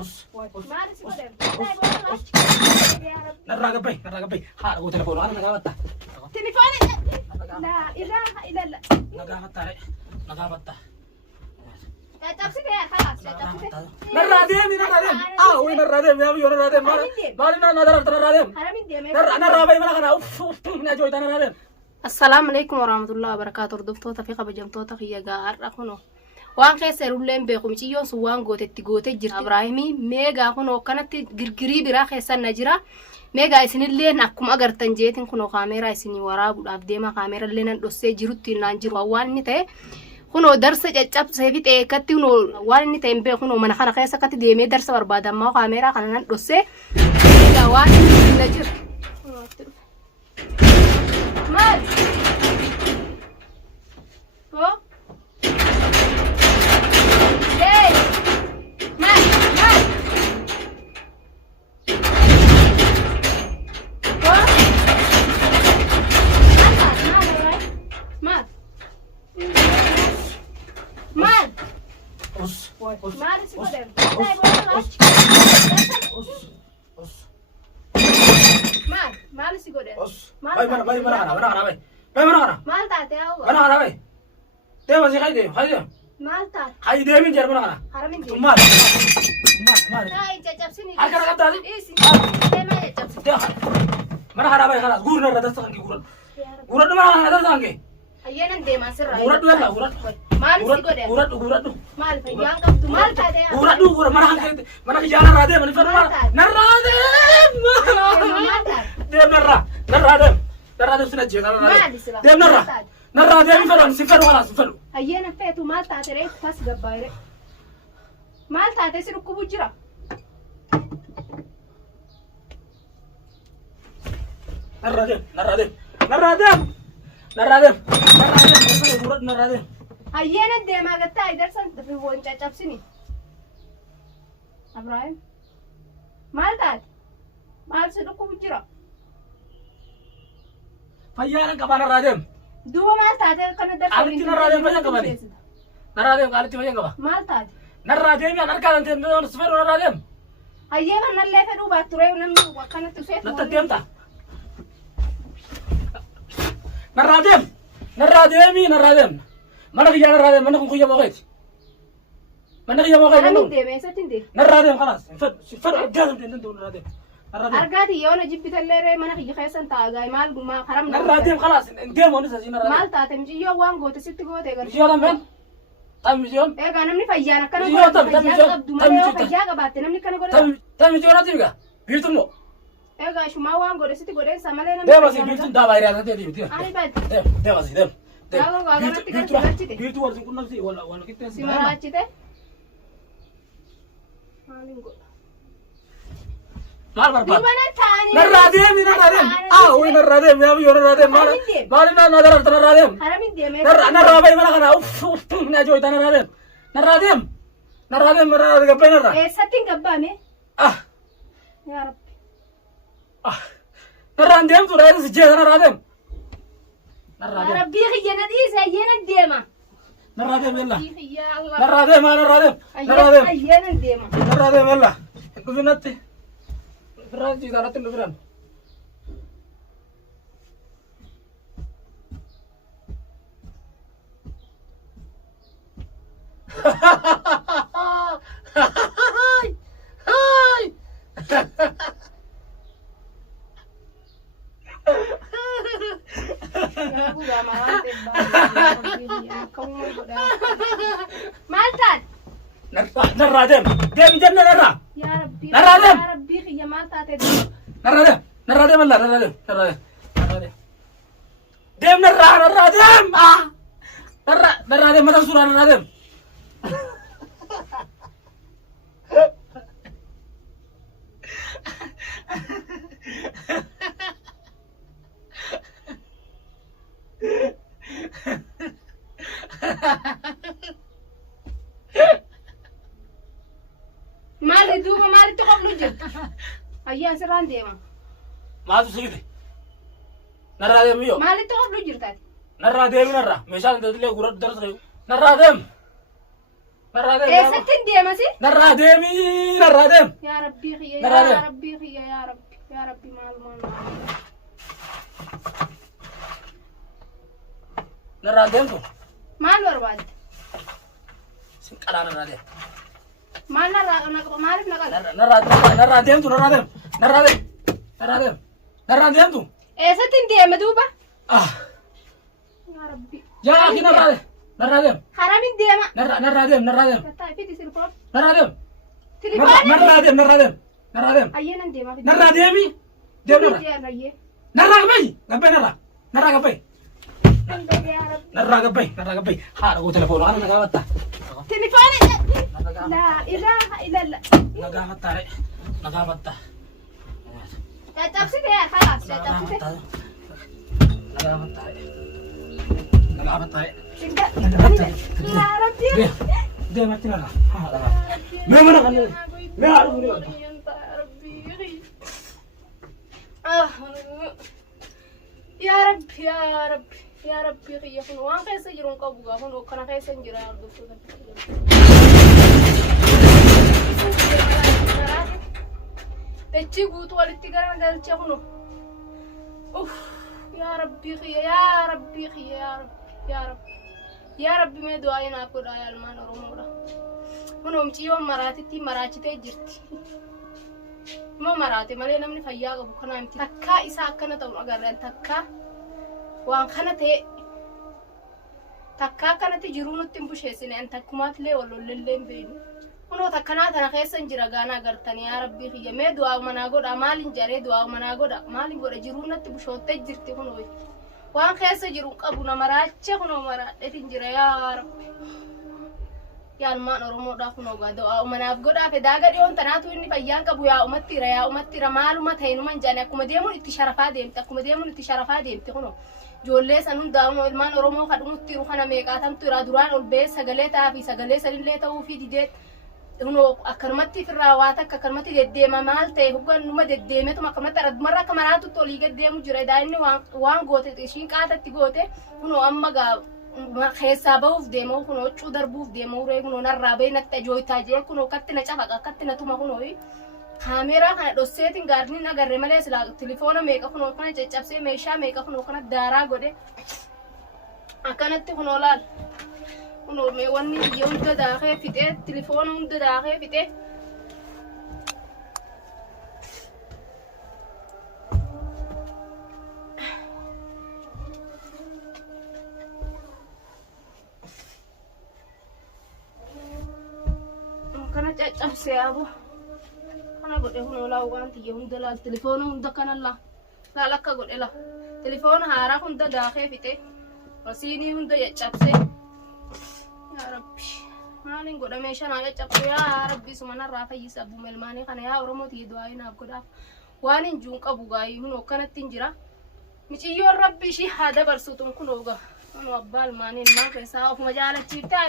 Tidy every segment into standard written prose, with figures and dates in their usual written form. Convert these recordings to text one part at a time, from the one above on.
أص ما نسي قدام نرى قبي حار قلت تلفون أنا نقابته تليفوني لا إله إلا الله نقابته تبسيط يا خلاص تبسيط نرى ديم وين نرى ديم يا أبي نرى ديم ما نرى ديم حرام ديم نرى بي ما أنا أوف نجوي نرى ديم. السلام عليكم ورحمة الله وبركاته. ردفتوتا في قبجمتوتا في يجار أخونو وان كيسر ولين بيقوم تيجون سوان قوت جرا إبراهيمي ميجا أخونو كانت جرجري براخ يسن نجرا ميجا يسن اللي نكم أجر تنجيتين كونو كاميرا يسني وراب أبديما كاميرا اللي ندوسي جروتي نانجر وان نته كونو درس جاب سيفيت كتي ونو وان نته إمبي كونو من خنا خيسا كتي ديمي درس وربادا ما كاميرا كنا ندوسي ميجا وان نجر مال هو ليه مال هو مال أص مال سي قدام مال سي قدام أص باي مرة مال تاتي هو أنا باي ده ما زي خيدي مال تاتي خيدي من جرب أنا حرام ديم ثم مال هاي جابسني أكره كده هذه إيه سي ما جابسني ده مرة باي خلاص قورنا ردا سانجي قورنا مرة ردا سانجي أيانا ديما سر قورنا ولا قورنا مال سي قدام قورنا مال فيان قبض مال تاتي قورنا مرة كجانا رادة من فرما نرادة نرادة سنجي نرادة نرادة من فرما سفر ولا سفر أيانا فيتو مال تاتي ريت فاس قبايري مال تاتي سر كوبو جرا نرادة أيانا ديما قلت هاي درسن في وانجا جابسني إبراهيم مال تاتي مال سر كوبو جرا فيانا كمان نرادة دوما مال تاتي كنا درسن أنتي نرادة فيانا كمان نرادة قالت فيانا كمان مال تاتي نرادة مي أنا كان تندون سفر نرادة أيانا نلفه دو باتوري ونمنو وكانت تسويت نتديمتا نرادم mana kaya نرادم mana kung kuya bakit mana kaya bakit أنا ano من ديما ساتين دي نرادم خلاص فر أجازم تندون نرادم أرجعتي يونا جبت الليرة ما نخيج خيسان تاجاي مال ما خرم نرادم خلاص نديم ونسا جي نرادم مال تاتم جي يو وان غوت ست غوت إيجار مجيون من تام مجيون إيه كان نمني فيانا كنا مجيون تام فيانا مجيون قبض ما تام له مجيون فيانا قبضت نمني كنا غوت تام مجيون أتيجا بيرتمو إيه كان شو ما وان غوت ست غوت سامله نمني ده بس بيرتم ده بايرة ده ده أنا بعد ده بس ده بيرتو ورزق كنا سي ولا كده سي سيمارا أشيته مالين غوت مال برباد دوبنا تاني نرادم وين نرادم يا أبي نرادم مالنا نرادم حرامين ديما نرادم ما أنا أوف نجوي نرادم قبل نرى إيه ساتين قبامي يا رب نرادم ترى سجى نرادم يا ربي خينا دي زينا ديما نرادم يلا يا الله نرادم أيانا ديما نرادم يلا كذنتي فران جي دارت الفران مالتان نرادم ديم جنة نرى يا ربي نرادم. يا ربي خي مالتات نرادم الله نرادم ديم نرادم نرادم ما تنسوا نرادم مالي دوما مالي تقوم نجد أيان سران ديما ما تسيدي نرادم يو مالي تقوم نجد تات نرادم نرى مشان تدلي غرد درس غيو نرادم Narraa Eessatti hin deemasi? narraa deemi narraa deem. Yaa Rabbii kiyya, Narraa yaa Rabbii kiyya, yaa Rabbi maal. Narraa deemtu. Maal barbaadde? Sin qalaa narraa deem. Maaliif naqala? Narraa deemtu narraa deem. Narraa deemtu. Eessatti hin deeme duuba? Ah. Yaa Rabbi. Yaa akhi narraa deem. Haramin deema. Narraa deem. Kattaa fidi silfoon. Narraa deem. Tilifoon. Narraa deem. Ayyee nan deemaa fidi. Narraa deemi. Deem narraa. Ayyee. Narraa gabbay narraa gabbay. Yaa Rabbi. Narraa gabbay. Haadha koo telefoona ana nagaa batta. Tilifooni. Laa ilaaha illallah. Nagaa batta. Caccabsite yaa khalaas caccabsite. Nagaa batta. Yaa Rabbi. Deematti narraa. Mee mana kan mee haadha koo deematti. yaa rabbi kiyya kun waan keessa jiru hin qabu gaa kun kana keessa hin jira hordoftoota dachii guutuu walitti garagalchee kun yaa rabbi kiyya yaa rabbi mee du'aa naaf godhaa yaa ilmaan oromoodha kun omciyyoon maraatitti maraachitee jirti moo maraate malee namni fayyaa qabu kanaa miti takkaa isaa akkana ta'u agarreen takkaa waan kana ta'e takkaa kanatti jiruu nutti hin busheessine takkumaatlee wallollee hin beeknu kunoo takkanaa tana keessa hin jira gaana agartanii yaa rabbii kiyya mee du'aa manaa godha maalin jaree du'aa manaa godha maalin godha jiruu natti bushoottee jirti kunoo waan keessa jiru qabu nama raachee kunoo maraadheetiin jira yaa rabbi yaa ilmaan oromoodhaa kunoo du'aa manaaf godhaa fedaaga dhiyoon tanaatu inni fayyaan qabu yaa umattira maaluma ta'e numa hin jaane akkuma deemuun itti sharafaa deemti kunoo ijoollee san hundaa'u ilmaan oromoo kadhumutti jiru kana meeqaatamtu irraa duraan ol ba'ee sagalee ta'aa fi sagalee sanillee ta'uu fi didee kunoo akkanumatti firraa waa takka akkanumatti deddeema maal ta'e hoggan numa deddeemetuma akkanumatti araddumarra akka maraatutti olii gaddeemu jira daa'imni waan goote ishiin qaatatti goote kunoo amma gaa keessaa bahuuf deemuu kunoo huccuu darbuuf deemuu ree kunoo narraa bahee natti ajooytaa jee kunoo akkatti na cafaqa akkatti na tuma kunoo kaameeraa kana dhosseetiin gaarniin agarre malee silaa tilifoona meeqa kunoo kana caccabsee meeshaa meeqa kunoo kana daaraa godhe akkanatti kunoo laal kunoo mee wanni biyya hunda daakee fixee tilifoona hunda daakee fixee kana caccabsee abu kana godhe kunoo laa waan tiyya hunda laal tilifoona hunda kana laal akka godhe la tilifoona haaraa hunda daakee fixee rasiinii hunda caccabsee yaa rabbi maalin godha meeshaa naa caccabsee yaa rabbi suma narraa fayyisa abbuma ilmaanii kana yaa oromoo tiyya du'aa naaf godhaaf waan hin juun qabu gaayii kunoo akkanatti hin jira miciyyoon rabbi ishii haa dabarsutun kunoo gaa kunoo abbaa ilmaanii ilmaan keessaa ofuma jaalachiiftee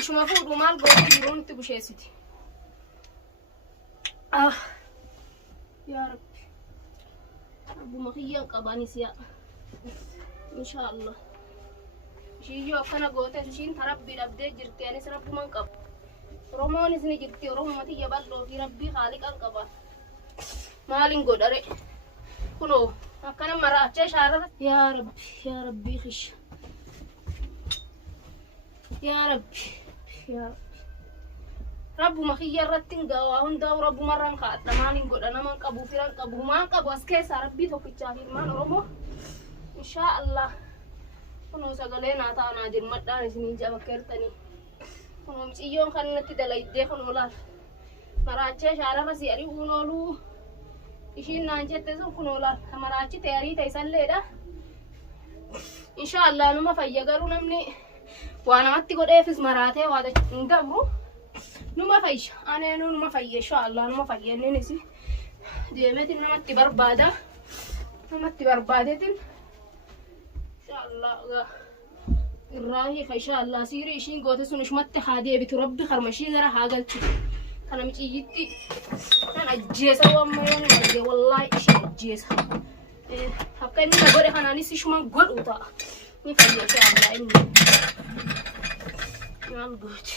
ishuma fuudhu maal goote jiruun itti busheessiti yaa rabbi abbuma kiyyan qabanis yaa inshaallah ishiyyoo akkana goote ishiin tarabbii dhabdee jirti anis rabbuman qabu oromoonis ni jirti oromuma tiyya bal'oo fi rabbii haaliqan qaba maalin godhare kunoo akkana maraachee shaarara yaa rabbii kisha yaa rabbi rabbuma kiyya irratti hin gaawaa hundaa'u rabbumarraan kaadha maalin godha naman qabu firan qabu humaan qabu as keessaa rabbii tokkichaa fi ilmaan oromoo inshaa allah kunoo sagalee naa taanaa dirmadhaan isinii jaba kertanii kunoo miciyyoon kan natti dalaydee kunoo laal maraachee shaarara si arii unooluu ishiin naan jette sun kunoo laal maraachite arii ta'isalleedha inshaa allah numa fayya garuu namni waa namatti godheefis maraatee waa hin dabru numa fayya aneenu numa fayya inshaa allah numa fayya inninis deemeetiin namatti barbaadeetiin inshaa allah irraahi ka inshaa allah siirii ishiin goote sun ishumatti haa deebitu rabbi karma ishii gara haa galchu kana miciyyitti kan ajjeesa wamma yoon arge wallaahi ishii ajjeesa akka inni na godhe kanaanis ishuman godhu ta'a ni fayya inshaa allah inni maal gooti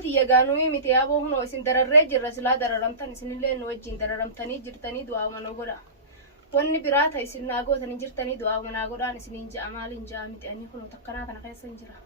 abbooti yagaanuu miti aboo hunoo isin dararree jirra silaa dararamtan isinillee nu wajjin dararamtanii jirtanii du'aa manoo godha wanni biraa ta'e isin naa gootanii jirtanii du'aa manaa godhaan isiniin ja'a maaliin ja'a miti ani kunoo takkanaa kana keessa hin jira